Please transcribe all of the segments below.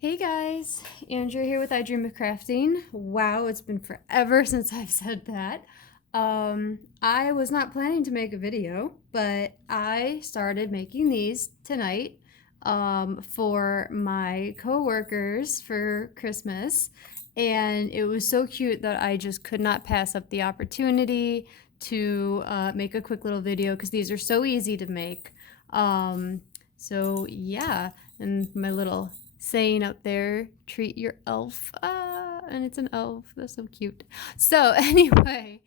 Hey guys, Andrew here with I Dream of Crafting. Wow, it's been forever since I've said that. I was not planning to make a video, but I started making these tonight for my coworkers for Christmas, and it was so cute that I just could not pass up the opportunity to make a quick little video because these are so easy to make. So yeah, and my little saying out there, treat your elf. And it's an elf. That's so cute. So anyway,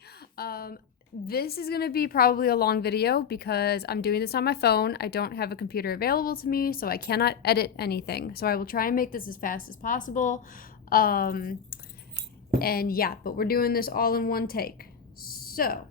this is going to be probably a long video because I'm doing this on my phone. I don't have a computer available to me, so I cannot edit anything. So I will try and make this as fast as possible. And yeah, but we're doing this all in one take. So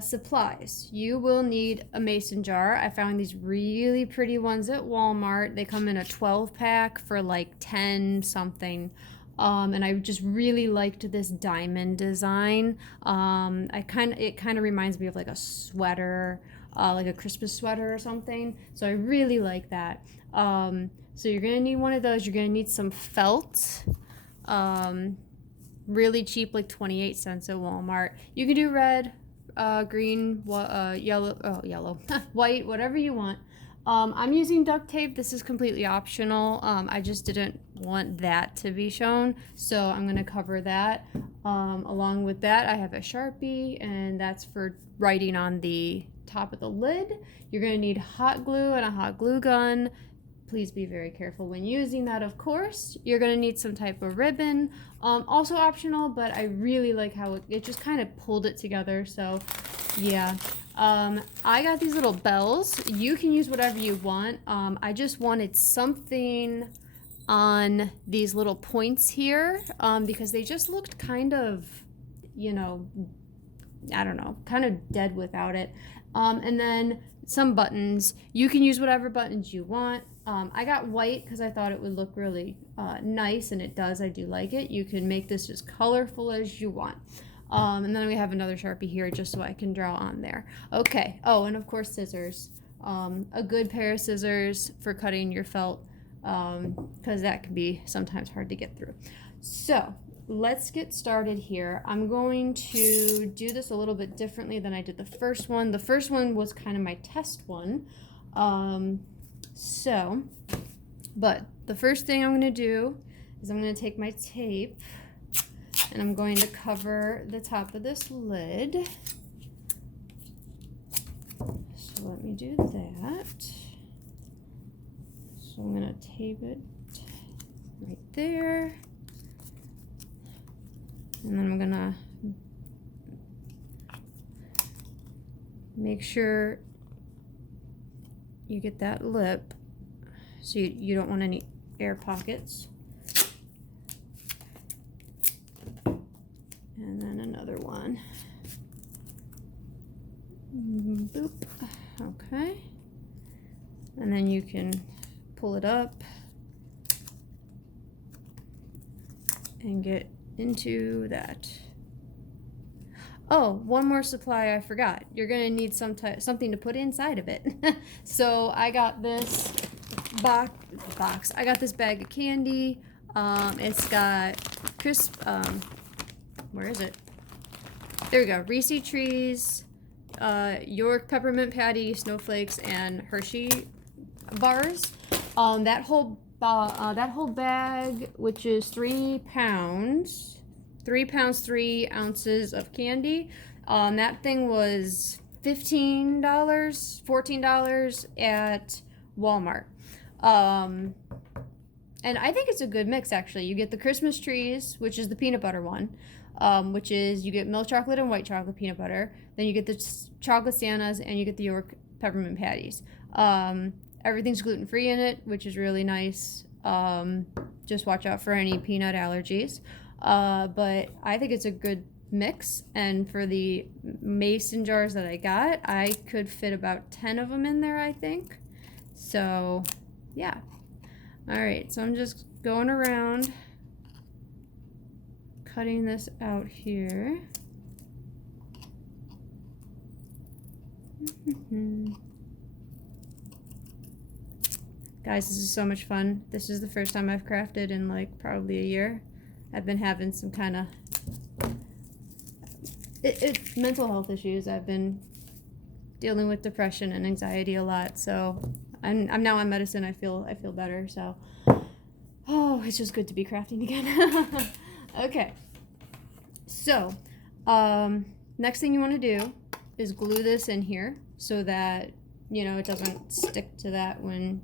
supplies. You will need a mason jar. I found these really pretty ones at Walmart. They come in a 12 pack for like 10 something. And I just really liked this diamond design. It kind of reminds me of like a sweater, like a Christmas sweater or something. So I really like that. So you're gonna need one of those. You're gonna need some felt. Really cheap, like 28 cents at Walmart. You can do red, green, yellow, white, whatever you want. I'm using duct tape. This is completely optional. I just didn't want that to be shown, so I'm going to cover that. Along with that, I have a Sharpie, and that's for writing on the top of the lid. You're going to need hot glue and a hot glue gun. Please be very careful when using that, of course. You're going to need some type of ribbon. Also optional, but I really like how it just kind of pulled it together. So, yeah. I got these little bells. You can use whatever you want. I just wanted something on these little points here because they just looked kind of, I don't know, kind of dead without it. And then some buttons. You can use whatever buttons you want. I got white because I thought it would look really nice, and it does. I do like it. You can make this as colorful as you want. And then we have another Sharpie here just so I can draw on there. Okay. Oh, and of course scissors. A good pair of scissors for cutting your felt because that can be sometimes hard to get through. So let's get started here. I'm going to do this a little bit differently than I did the first one. The first one was kind of my test one. But the first thing I'm going to do is I'm going to take my tape and I'm going to cover the top of this lid. So let me do that. So I'm going to tape it right there. And then I'm going to make sure you get that lip so you don't want any air pockets. And then another one. Boop. Okay. And then you can pull it up and get into that. Oh, one more supply I forgot. You're gonna need something to put inside of it. So I got this box. I got this bag of candy. It's got crisp. Where is it? There we go. Reese Trees, York peppermint patty, snowflakes, and Hershey bars. That whole bag, which is 3 pounds. 3 pounds, 3 ounces of candy. That thing was $15, $14 at Walmart. And I think it's a good mix, actually. You get the Christmas trees, which is the peanut butter one, which is you get milk chocolate and white chocolate peanut butter. Then you get the chocolate Santas, and you get the York peppermint patties. Everything's gluten-free in it, which is really nice. Just watch out for any peanut allergies. But I think it's a good mix, and for the mason jars that I got, I could fit about 10 of them in there, I think. So, yeah. All right, so I'm just going around cutting this out here. Guys, this is so much fun. This is the first time I've crafted in like probably a year. I've been having some kind of it's mental health issues. I've been dealing with depression and anxiety a lot, so I'm now on medicine. I feel better, so it's just good to be crafting again. Okay, so next thing you want to do is glue this in here so that it doesn't stick to that when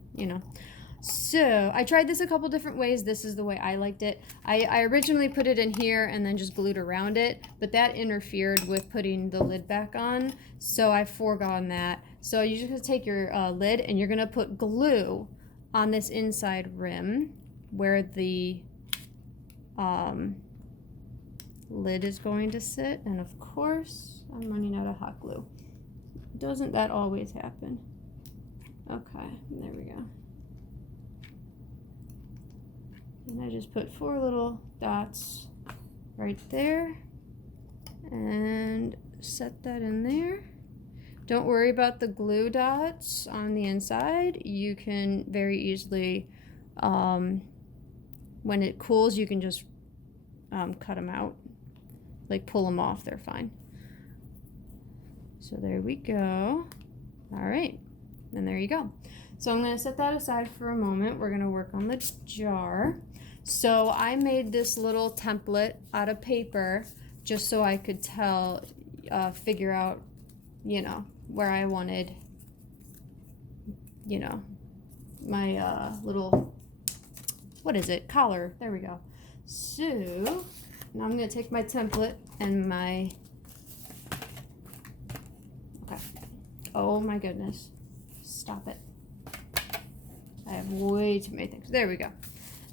So I tried this a couple different ways. This is the way I liked it. I originally put it in here and then just glued around it, but that interfered with putting the lid back on, so I've foregone that. So you're just gonna take your lid and you're gonna put glue on this inside rim where the lid is going to sit, and of course I'm running out of hot glue. Doesn't that always happen? Okay, there we go. And I just put 4 little dots right there and set that in there. Don't worry about the glue dots on the inside. You can very easily, when it cools, you can just cut them out, like pull them off, they're fine. So there we go. All right, and there you go. So I'm gonna set that aside for a moment. We're gonna work on the jar. So I made this little template out of paper just so I could figure out, where I wanted, my little, what is it, collar. There we go. So now I'm gonna take my template and my, okay. Oh my goodness, stop it. I have way too many things. There we go.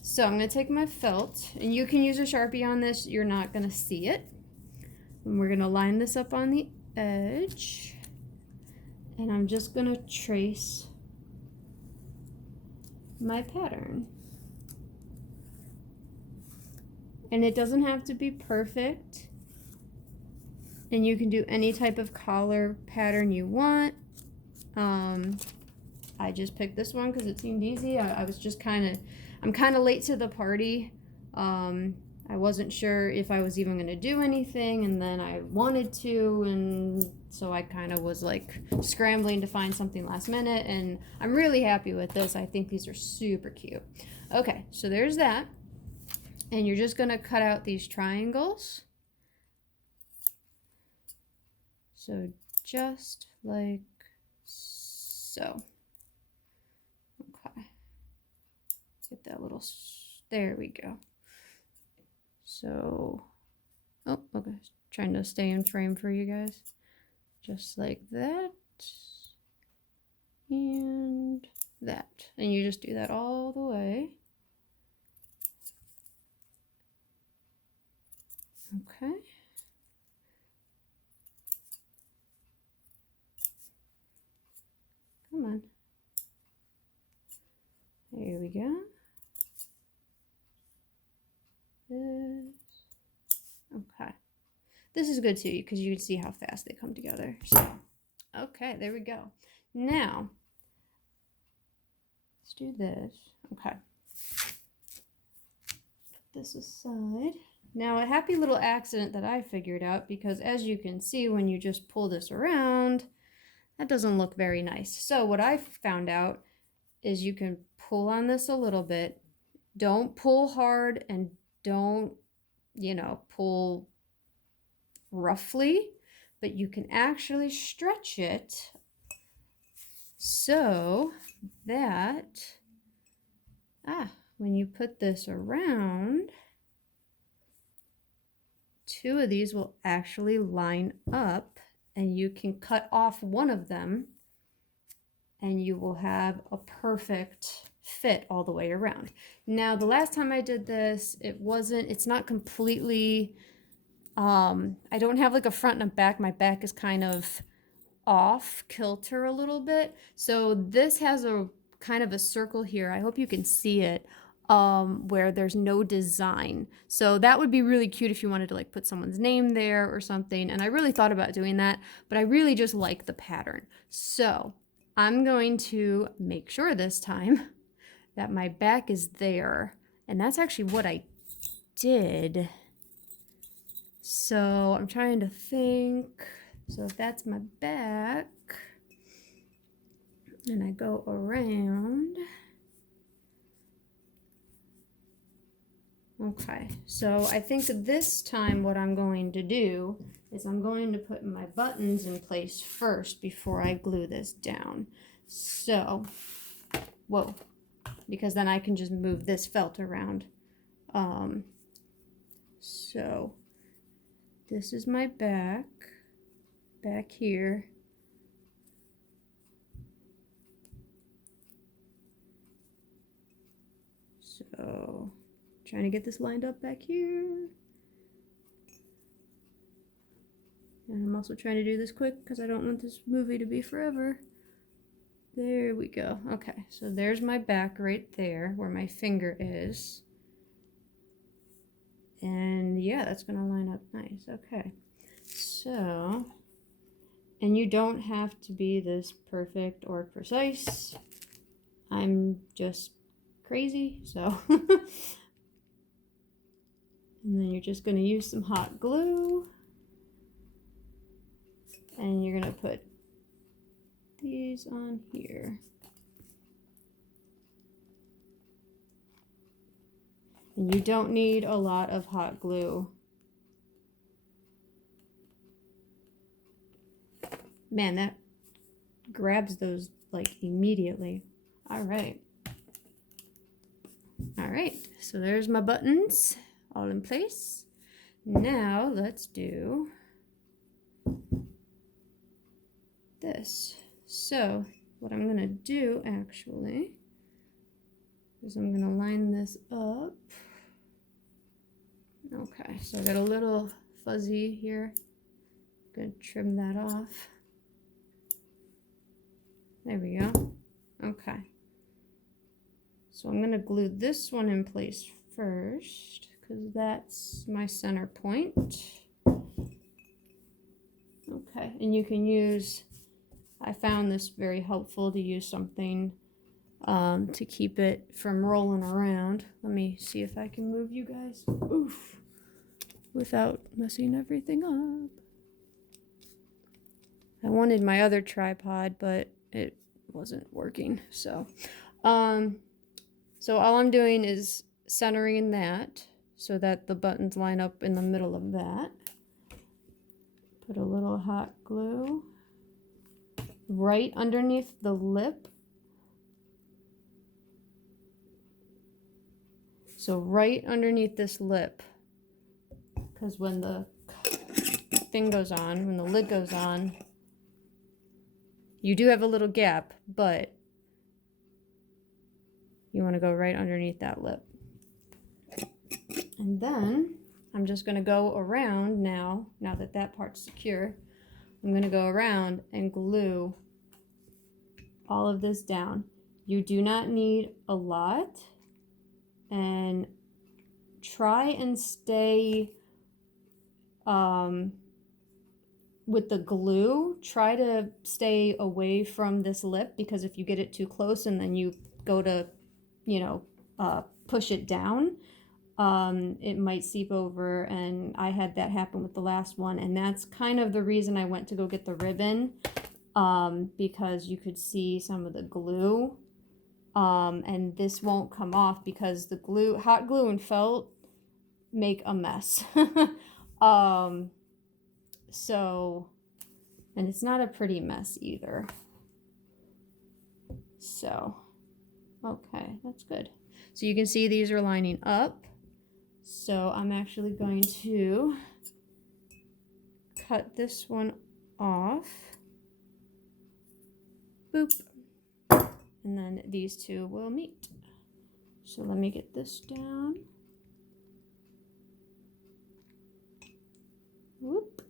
So I'm going to take my felt, and you can use a Sharpie on this. You're not going to see it. And we're going to line this up on the edge. And I'm just going to trace my pattern. And it doesn't have to be perfect. And you can do any type of collar pattern you want. I just picked this one because it seemed easy. I was just I'm kind of late to the party. I wasn't sure if I was even going to do anything, and then I wanted to, and so I kind of was like scrambling to find something last minute, and I'm really happy with this. I think these are super cute. Okay, so there's that. And you're just going to cut out these triangles. So just like so. Okay. Get that little, there we go. So, oh, okay. Trying to stay in frame for you guys. Just like that. And that. And you just do that all the way. Okay. Come on. There we go. Okay. This is good too because you can see how fast they come together. So, okay, there we go. Now, let's do this. Okay. Put this aside. Now, a happy little accident that I figured out, because as you can see when you just pull this around, that doesn't look very nice. So what I found out is you can pull on this a little bit. Don't pull hard and don't, pull roughly, but you can actually stretch it so that, when you put this around, 2 of these will actually line up, and you can cut off one of them and you will have a perfect fit all the way around. Now, the last time I did this, it's not completely, I don't have like a front and a back. My back is kind of off kilter a little bit. So this has a kind of a circle here. I hope you can see it, where there's no design. So that would be really cute if you wanted to like put someone's name there or something. And I really thought about doing that, but I really just like the pattern. So I'm going to make sure this time that my back is there. And that's actually what I did. So I'm trying to think. So if that's my back, and I go around. Okay, so I think this time what I'm going to do is I'm going to put my buttons in place first before I glue this down. So, whoa, because then I can just move this felt around. So this is my back here. So trying to get this lined up back here. And I'm also trying to do this quick because I don't want this movie to be forever. There we go. Okay, so there's my back right there where my finger is. And yeah, that's gonna line up nice. Okay, so, and you don't have to be this perfect or precise. I'm just crazy, so. And then you're just gonna use some hot glue. And you're gonna put these on here. And you don't need a lot of hot glue. Man, that grabs those like immediately. All right. All right, so there's my buttons all in place. Now let's do this. So what I'm gonna do actually is I'm gonna line this up. Okay, so I got a little fuzzy here. Gonna trim that off. There we go. Okay. So I'm gonna glue this one in place first because that's my center point. Okay, and you can use, I found this very helpful to use something to keep it from rolling around. Let me see if I can move you guys. Oof. Without messing everything up. I wanted my other tripod, but it wasn't working. So all I'm doing is centering that so that the buttons line up in the middle of that. Put a little hot glue right underneath the lip. So right underneath this lip, because when the thing goes on, when the lid goes on, you do have a little gap, but you want to go right underneath that lip. And then I'm just going to go around now that that part's secure, I'm going to go around and glue all of this down. You do not need a lot, and try and stay with the glue, try to stay away from this lip, because if you get it too close and then you go to, you know, push it down, it might seep over, and I had that happen with the last one, and that's kind of the reason I went to go get the ribbon, because you could see some of the glue, and this won't come off because the glue, hot glue and felt make a mess. So, and it's not a pretty mess either. So, okay, that's good. So you can see these are lining up. So I'm actually going to cut this one off. Boop. And then these two will meet. So let me get this down. Whoop.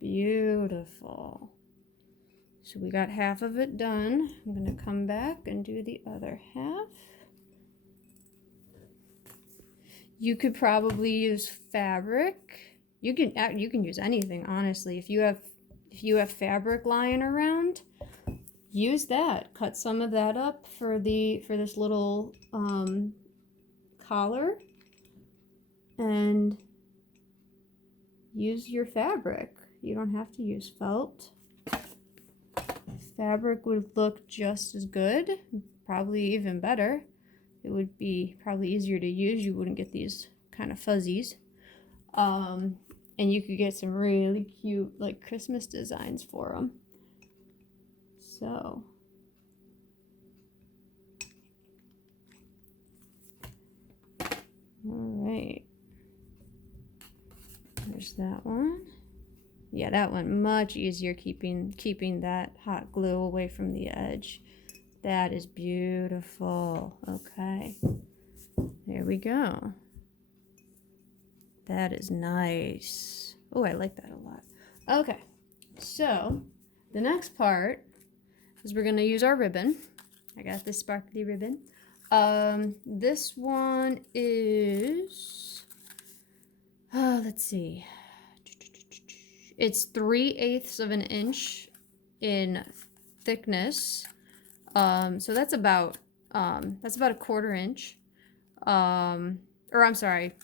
Beautiful. So we got half of it done. I'm going to come back and do the other half. You could probably use fabric. You can use anything, honestly. If if you have fabric lying around, use that. Cut some of that up for this little collar, and use your fabric. You don't have to use felt. Fabric would look just as good, probably even better. It would be probably easier to use. You wouldn't get these kind of fuzzies. And you could get some really cute like Christmas designs for them. So all right, there's that one. Yeah, that one much easier keeping that hot glue away from the edge. That is beautiful. Okay, there we go. That is nice. Oh, I like that a lot. Okay, so the next part is we're gonna use our ribbon. I got this sparkly ribbon. This one is, let's see. It's 3/8 of an inch in thickness. So that's about a 1/4 inch. Or I'm sorry.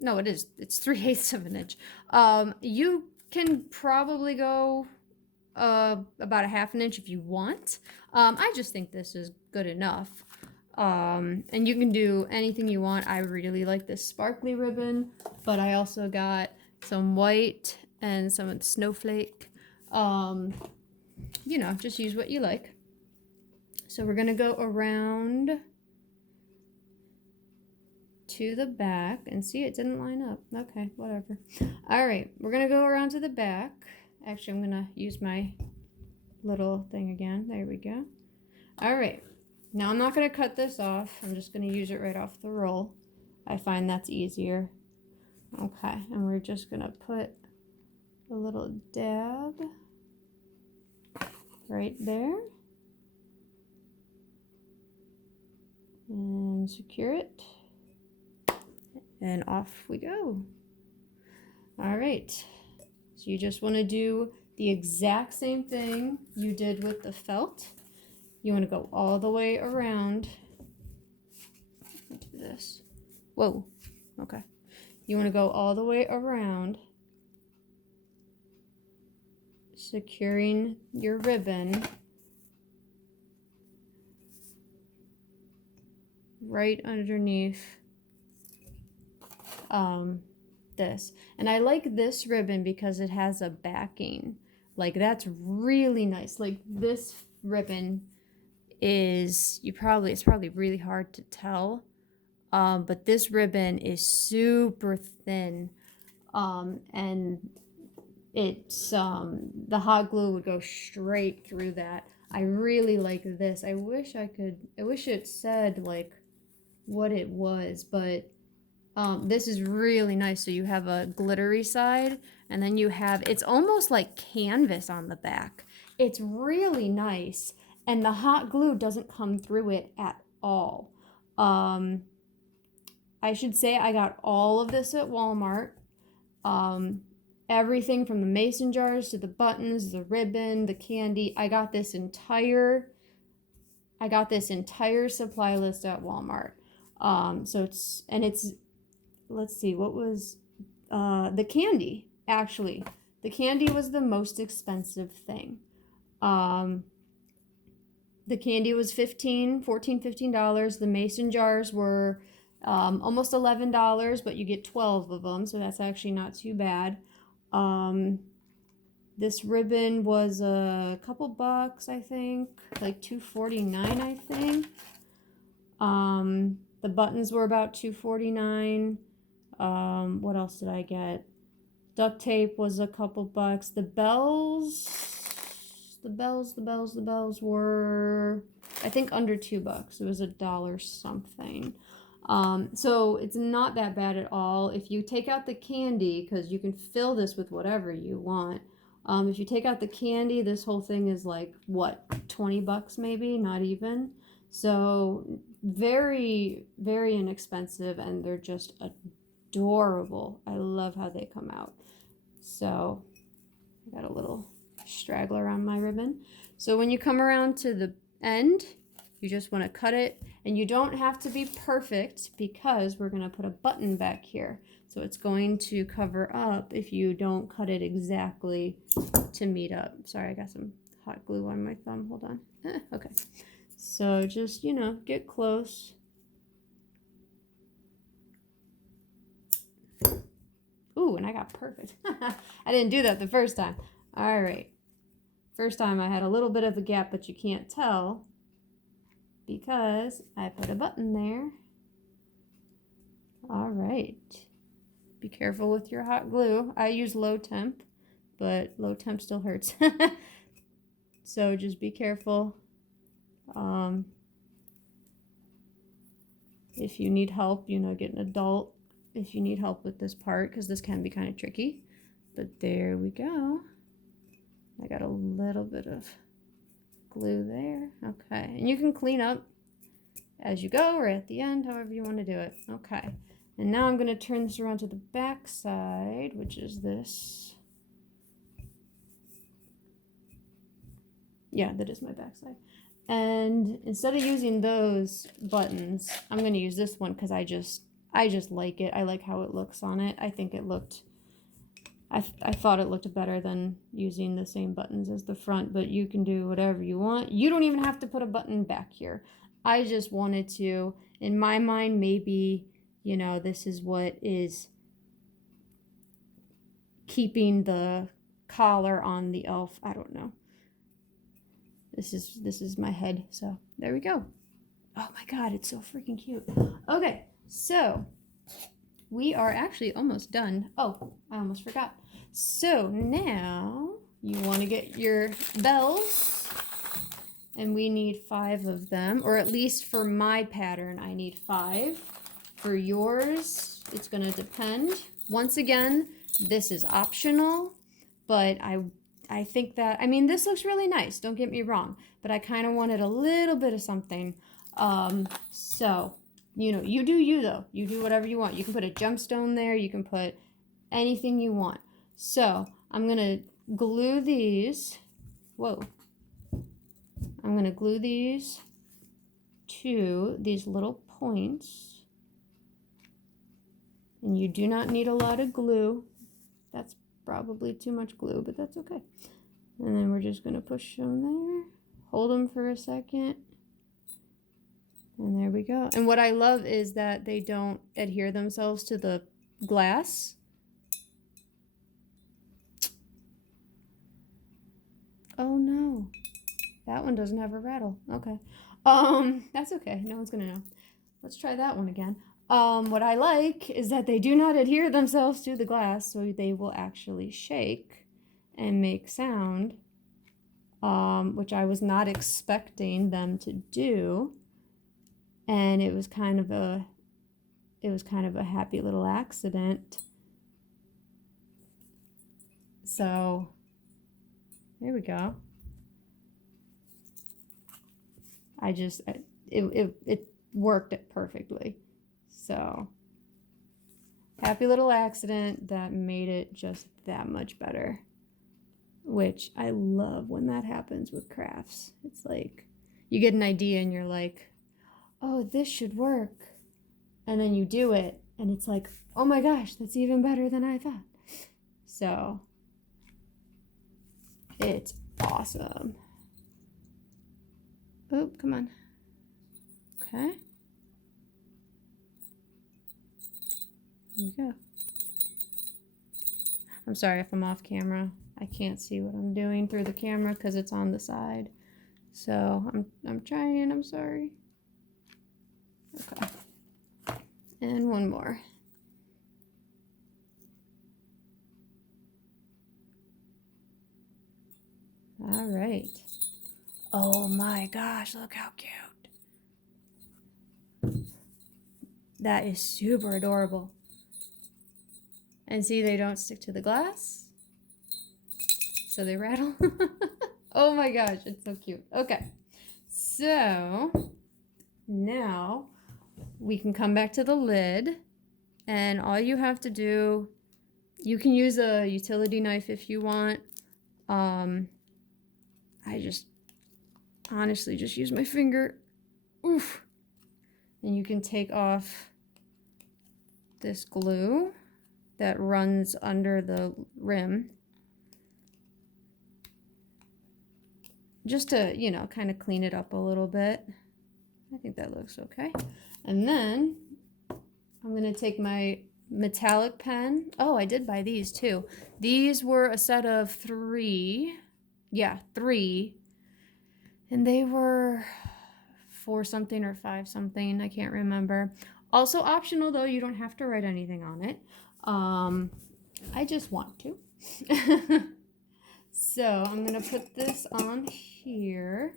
No, it is. It's 3/8 of an inch. You can probably go about a 1/2 inch if you want. I just think this is good enough. And you can do anything you want. I really like this sparkly ribbon, but I also got some white and some snowflake. You know, just use what you like. So we're gonna go around to the back and see, it didn't line up. Okay, whatever. All right, we're gonna go around to the back. Actually, I'm gonna use my little thing again. There we go. All right, now I'm not gonna cut this off. I'm just gonna use it right off the roll. I find that's easier. Okay, and we're just gonna put a little dab right there and secure it. And off we go. All right, so you just want to do the exact same thing you did with the felt. You want to go all the way around. Do this. Whoa, okay. You want to go all the way around, securing your ribbon right underneath this. And I like this ribbon because it has a backing. Like, that's really nice. Like, this ribbon is, it's probably really hard to tell, but this ribbon is super thin, and it's the hot glue would go straight through that. I really like this. I wish it said like what it was, but this is really nice. So you have a glittery side, and then you have, it's almost like canvas on the back. It's really nice, and the hot glue doesn't come through it at all. I should say I got all of this at Walmart. Everything from the mason jars to the buttons, the ribbon, the candy. I got this entire supply list at Walmart. So it's, let's see, what was the candy, actually. The candy was the most expensive thing. The candy was $15. The mason jars were almost $11, but you get 12 of them, so that's actually not too bad. This ribbon was a couple bucks, I think, like $2.49, I think. The buttons were about $2.49. What else did I get? Duct tape was a couple bucks. The bells were, I think, under $2. It was $1 something. So it's not that bad at all. If you take out the candy, because you can fill this with whatever you want. If you take out the candy, this whole thing is like, what, $20 maybe? Not even. So very, very inexpensive, and they're just adorable. I love how they come out. So I got a little straggler on my ribbon. So when you come around to the end, you just want to cut it, and you don't have to be perfect because we're going to put a button back here. So it's going to cover up if you don't cut it exactly to meet up. Sorry, I got some hot glue on my thumb. Hold on. Okay. So just, you know, get close. Ooh, and I got perfect. I didn't do that the first time. All right. First time I had a little bit of a gap, but you can't tell because I put a button there. All right. Be careful with your hot glue. I use low temp, but low temp still hurts. So just be careful. If you need help, you know, get an adult if you need help with this part, because this can be kind of tricky. But there we go. I got a little bit of glue there. Okay, and you can clean up as you go or at the end, however you want to do it. Okay, and now I'm going to turn this around to the back side, which is this. Yeah, that is my back side. And instead of using those buttons, I'm going to use this one because I just like it. I like how it looks on it. I think it looked, I thought it looked better than using the same buttons as the front, but you can do whatever you want. You don't even have to put a button back here. I just wanted to, in my mind, maybe, you know, this is what is keeping the collar on the elf. I don't know. This is my head, so there we go. Oh my god, it's so freaking cute. Okay, so we are actually almost done. Oh, I almost forgot. So now you want to get your bells, and we need 5 of them, or at least for my pattern, I need 5. For yours, it's going to depend. Once again, this is optional, but I think that, I mean, this looks really nice, don't get me wrong, but I kind of wanted a little bit of something. So, you know, you do you though. You do whatever you want. You can put a gemstone there. You can put anything you want. So, I'm going to glue these. Whoa. I'm going to glue these to these little points. And you do not need a lot of glue. That's probably too much glue, but that's okay. And then we're just going to push them there. Hold them for a second. And there we go. And what I love is that they don't adhere themselves to the glass. Oh no. That one doesn't have a rattle. Okay. That's okay. No one's gonna know. Let's try that one again. What I like is that they do not adhere themselves to the glass, so they will actually shake and make sound, which I was not expecting them to do. And it was kind of a happy little accident. So there we go. It worked perfectly. So happy little accident that made it just that much better, which I love when that happens with crafts. It's like you get an idea and you're like, oh, this should work. And then you do it and it's like, oh my gosh, that's even better than I thought. So it's awesome. Oh, come on. Okay. Here we go. I'm sorry if I'm off camera. I can't see what I'm doing through the camera because it's on the side. So I'm trying, I'm sorry. Okay. And one more. All right. Oh my gosh, look how cute. That is super adorable. And see, they don't stick to the glass, so they rattle. Oh my gosh, it's so cute. Okay, so now we can come back to the lid, and all you have to do, you can use a utility knife if you want. I just honestly just use my finger. Oof. And you can take off this glue that runs under the rim. Just to, you know, kind of clean it up a little bit. I think that looks okay. And then I'm going to take my metallic pen. Oh, I did buy these too. These were a set of 3. Yeah, 3. And they were 4 something or 5 something. I can't remember. Also optional though. You don't have to write anything on it. I just want to. So I'm going to put this on here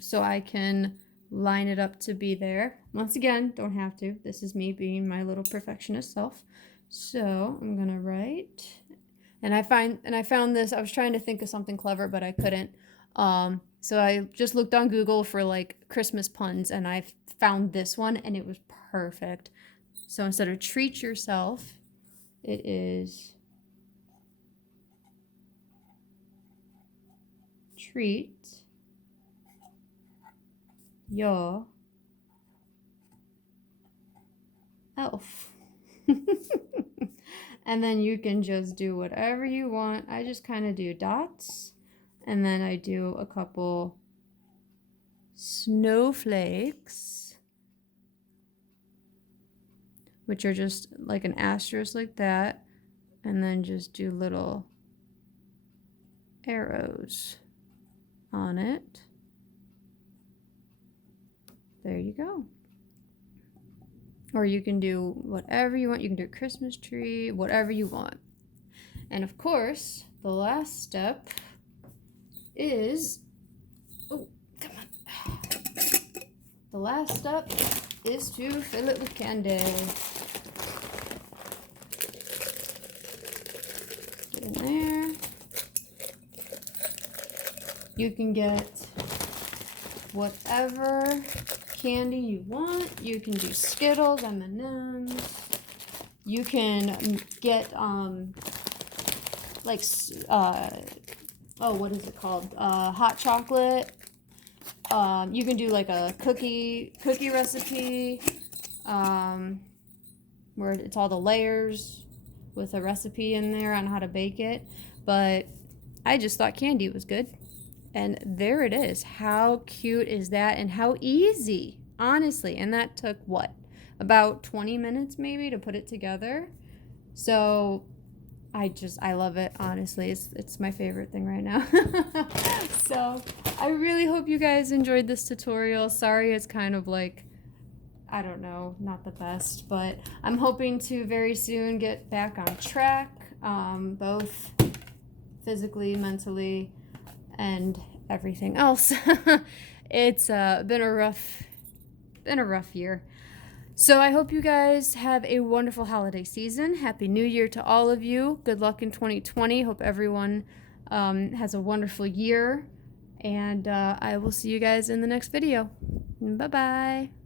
so I can line it up to be there. Once again, don't have to. This is me being my little perfectionist self. So I'm going to write. And I found this. I was trying to think of something clever, but I couldn't. So I just looked on Google for like Christmas puns, and I found this one, and it was perfect. So instead of treat yourself, it is treat your elf. And then you can just do whatever you want. I just kind of do dots, and then I do a couple snowflakes, which are just like an asterisk like that, and then just do little arrows on it. There you go. Or you can do whatever you want. You can do a Christmas tree, whatever you want. And of course, the last step is, oh, come on. The last step is to fill it with candy. Get in there. You can get whatever candy you want. You can do Skittles, M&Ms. You can get like oh, what is it called? Hot chocolate. You can do like a cookie recipe, where it's all the layers with a recipe in there on how to bake it. But I just thought candy was good. And there it is. How cute is that? And how easy, honestly. And that took what? About 20 minutes maybe to put it together. So I love it, honestly. It's my favorite thing right now. So I really hope you guys enjoyed this tutorial. Sorry it's kind of like, I don't know, not the best, but I'm hoping to very soon get back on track, both physically, mentally, and everything else. It's been a rough year. So I hope you guys have a wonderful holiday season. Happy New Year to all of you. Good luck in 2020. Hope everyone has a wonderful year. And I will see you guys in the next video. Bye-bye.